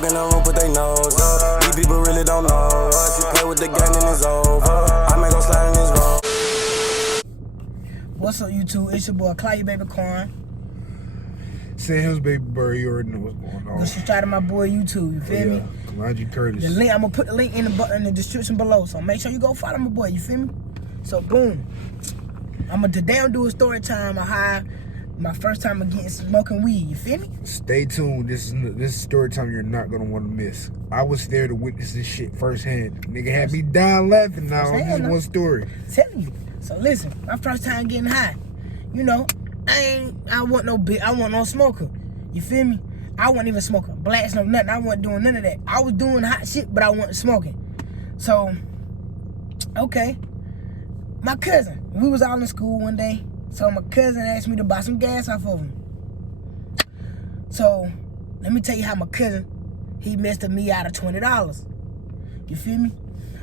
walk in the room, put their nose up. These people really don't know us. You play with the gang and it's over. I may go slide in this road. What's up, YouTube? It's your boy, Clyde Baby Corn. San Hills Baby Bird, you already know what's going on. Go subscribe to my boy YouTube, you feel me? Kalonji Curtis. The link, I'm gonna put the link in the description below, so make sure you go follow my boy, you feel me? So boom. Today I'm doing story time of how my first time of getting smoking weed, you feel me? Stay tuned. This is story time you're not gonna want to miss. I was there to witness this shit firsthand. Nigga had me dying laughing now on this one story. Telling you. So listen, my first time getting high. You know, I want no smoker. You feel me? I wasn't even smoking blacks, no nothing. I wasn't doing none of that. I was doing hot shit, but I wasn't smoking. So, okay. My cousin, we was out in school one day. So my cousin asked me to buy some gas off of him. So, let me tell you how my cousin, he messed me out of $20. You feel me?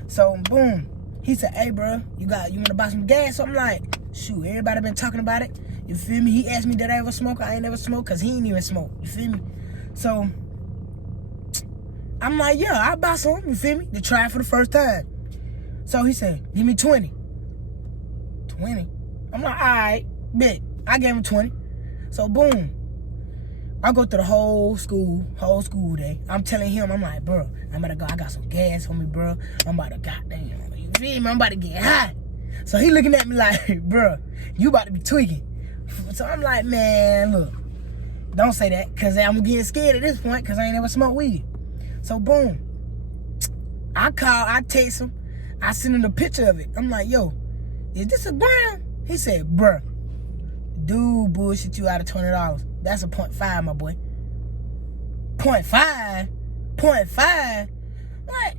So, boom. He said, hey, bro, you want to buy some gas? So I'm like, shoot, everybody been talking about it. You feel me? He asked me, did I ever smoke? I ain't never smoked because he ain't even smoke. You feel me? So, I'm like, yeah, I'll buy some, you feel me? To try it for the first time. So he said, give me 20. 20? I'm like, all right, bet. I gave him 20. So, boom. I go through the whole school day. I'm telling him, I'm like, bro, I'm about to go. I got some gas for me, bro. I'm about to, goddamn, you feel me? I'm about to get high. So he looking at me like, bro, you about to be tweaking. So I'm like, man, look, don't say that, because I'm getting scared at this point, because I ain't never smoked weed. So, boom. I text him. I send him a picture of it. I'm like, yo, is this a gram? He said, bruh, dude bullshit you out of $20. That's a 0.5, my boy. 0.5? 0.5? What?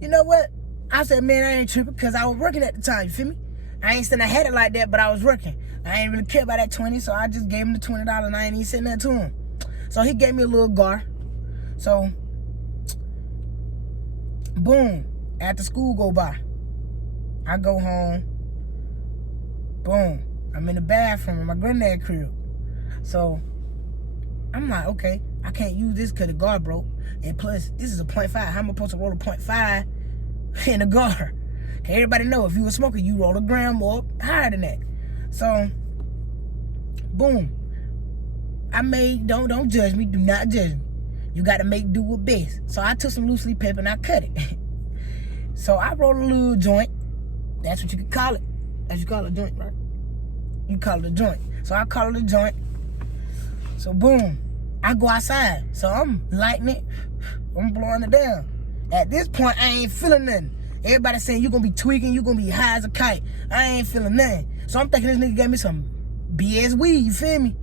You know what? I said, man, I ain't tripping because I was working at the time, you feel me? I ain't saying I had it like that, but I was working. I ain't really care about that 20, so I just gave him the $20 and I ain't even sent that to him. So he gave me a little gar. So, boom, after school go by, I go home. Boom, I'm in the bathroom in my granddad's crib. So, I'm like, okay, I can't use this because the guard broke. And plus, this is a 0.5. How am I supposed to roll a 0.5 in the guard? Okay, everybody know if you a smoker, you roll a gram or higher than that. So, boom. Don't judge me. Do not judge me. You got to make do with best. So, I took some loose leaf paper and I cut it. So, I rolled a little joint. That's what you could call it. As you call it a joint, right? You call it a joint. So I call it a joint. So boom, I go outside. So I'm lighting it. I'm blowing it down. At this point, I ain't feeling nothing. Everybody saying you gonna be tweaking, you gonna be high as a kite. I ain't feeling nothing. So I'm thinking this nigga gave me some BS weed, you feel me?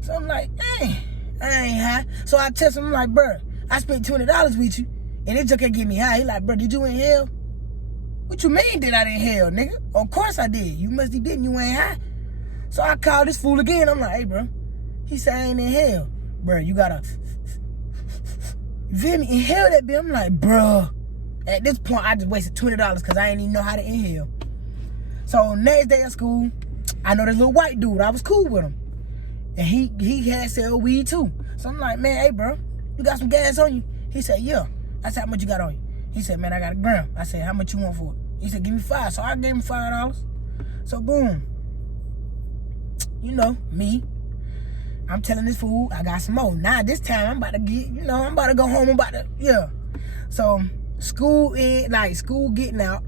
So I'm like, hey, I ain't high. So I test him, I'm like, bro, I spent $20 with you, and it just can't get me high. He like, bro, did you inhale? What you mean did I inhale, nigga? Of course I did. You must have didn't. You ain't high. So I called this fool again. I'm like, hey, bro. He said, I ain't inhale. Bro, you gotta, you feel me? Inhale that bitch. I'm like, bro. At this point, I just wasted $20 because I ain't even know how to inhale. So next day at school, I know this little white dude. I was cool with him. And he had sell weed too. So I'm like, man, hey, bro, you got some gas on you? He said, yeah. I said, how much you got on you? He said, man, I got a gram. I said, how much you want for it? He said, give me $5. So I gave him $5. So boom. You know, me. I'm telling this fool, I got some more. Now this time I'm about to get, I'm about to go home. So school getting out.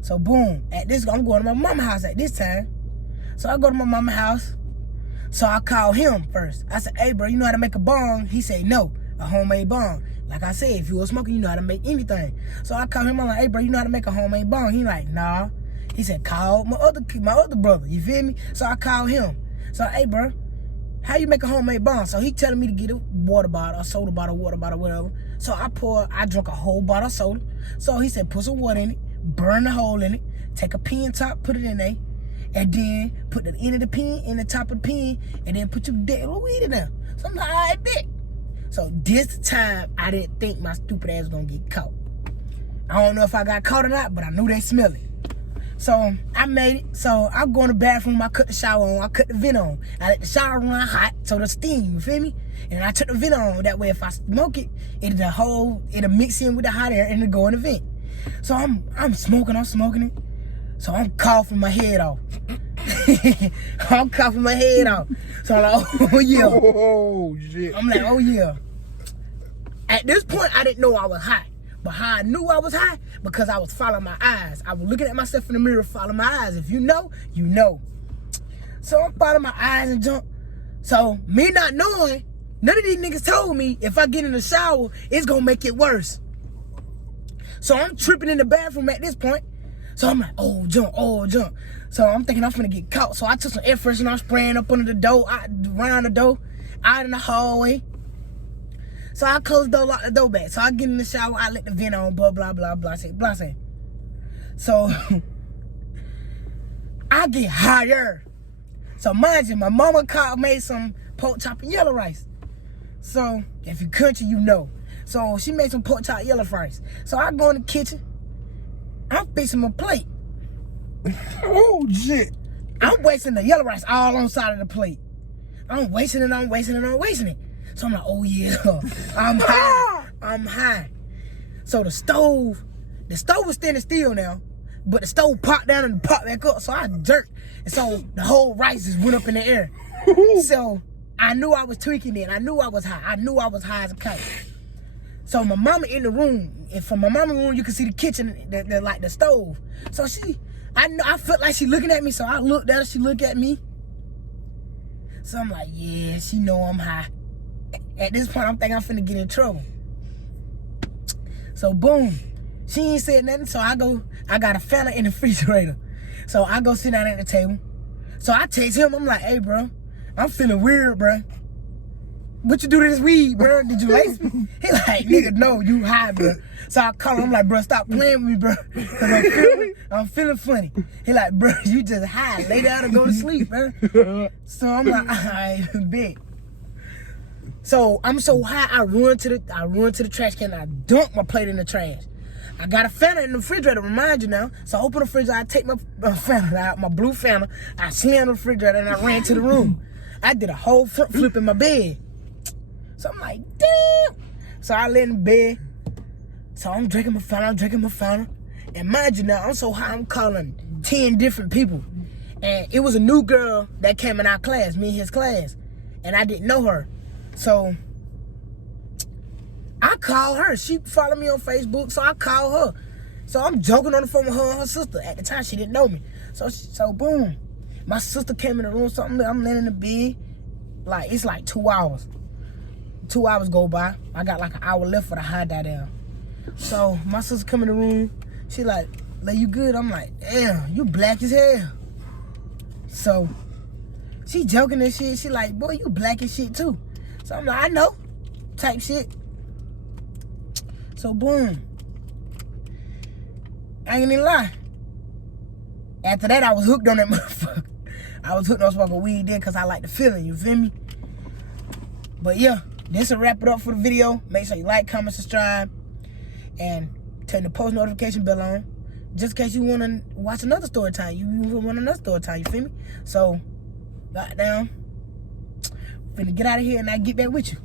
So boom. I'm going to my mama's house at this time. So I go to my mama's house. So I call him first. I said, hey, bro, you know how to make a bong? He said, no, a homemade bong. Like I said, if you were smoking, you know how to make anything. So I called him, I'm like, hey, bro, you know how to make a homemade bong? He like, nah. He said, call my other brother, you feel me? So I called him. So, hey, bro, how you make a homemade bong? So he telling me to get a water bottle, a soda bottle, water bottle, whatever. So I drank a whole bottle of soda. So he said, put some water in it, burn the hole in it, take a pin top, put it in there, and then put the end of the pin in the top of the pin, and then put your dead weed in there. So I'm like, all right, bet. So this time, I didn't think my stupid ass was gonna get caught. I don't know if I got caught or not, but I knew they smell it. So I made it. So I go in the bathroom, I cut the shower on, I cut the vent on. I let the shower run hot, So the steam, you feel me? And I took the vent on. That way, if I smoke it, it'll mix in with the hot air and it'll go in the vent. So I'm smoking it. So I'm coughing my head off. I'm coughing my head off. So I'm like, oh yeah. Oh shit. I'm like, oh yeah. At this point, I didn't know I was high. But how I knew I was high? Because I was following my eyes. I was looking at myself in the mirror, following my eyes. If you know, you know. So I'm following my eyes and jump. So me not knowing, none of these niggas told me if I get in the shower, it's gonna make it worse. So I'm tripping in the bathroom at this point. So I'm like, oh jump. So I'm thinking I'm finna get caught. So I took some air freshener, I'm spraying up under the door, around the door, out in the hallway. So I closed the door, lock the door back. So I get in the shower, I let the vent on, blah, blah, blah, blah, blah. So I get higher. So mind you, my mama made some pork chop and yellow rice. So if you country, you know. So she made some pork chop yellow rice. So I go in the kitchen, I'm fixing my plate. Oh shit. I'm wasting the yellow rice all on the side of the plate. I'm wasting it. So I'm like, oh yeah, I'm high. So the stove was standing still now, but the stove popped down and popped back up. So I jerked, and so the whole rice just went up in the air. So I knew I was tweaking it. I knew I was high. I knew I was high as a kite. So my mama in the room, and from my mama's room, you can see the kitchen, like the stove. So I felt like she looking at me, so I looked at her, she looked at me. So I'm like, yeah, she know I'm high. At this point, I'm thinking I'm finna get in trouble. So boom, she ain't said nothing, so I got a Fanta in the refrigerator. So I go sit down at the table. So I text him, I'm like, hey bro, I'm feeling weird, bro. What you do to this weed, bro? Did you lace me? He like, nigga, no, you high, bro. So I call him, I'm like, bro, stop playing with me, bro. Cause I'm feeling funny. He like, bro, you just high. Lay down and go to sleep, bro. So I'm like, all right, big. So I'm so high, I run to the trash can, I dunk my plate in the trash. I got a Fanta in the refrigerator, remind you now. So I open the refrigerator, I take my Fanta out, my blue Fanta, I slammed the refrigerator and I ran to the room. I did a whole front flip in my bed. So I'm like, damn. So I lay in the bed. So I'm drinking my Fanta. And mind you now, I'm so high, I'm calling 10 different people. And it was a new girl that came in our class, me and his class. And I didn't know her. So I called her. She followed me on Facebook, so I called her. So I'm joking on the phone with her and her sister. At the time, she didn't know me. So boom. My sister came in the room, so I'm laying in the bed. Like, it's like 2 hours. 2 hours go by. I got like an hour left for the high die down. So my sister come in the room. She like, you good? I'm like, damn, you black as hell. So she joking and shit. She like, boy, you black as shit too. So I'm like, I know, type shit. So boom. I ain't even lie. After that, I was hooked on that motherfucker. I was hooked on smoking weed then because I like the feeling, you feel me? But yeah, this will wrap it up for the video. Make sure you like, comment, subscribe, and turn the post notification bell on. Just in case you want to watch another story time. You want another story time, you feel me? So, goddamn, finna get out of here and I get back with you.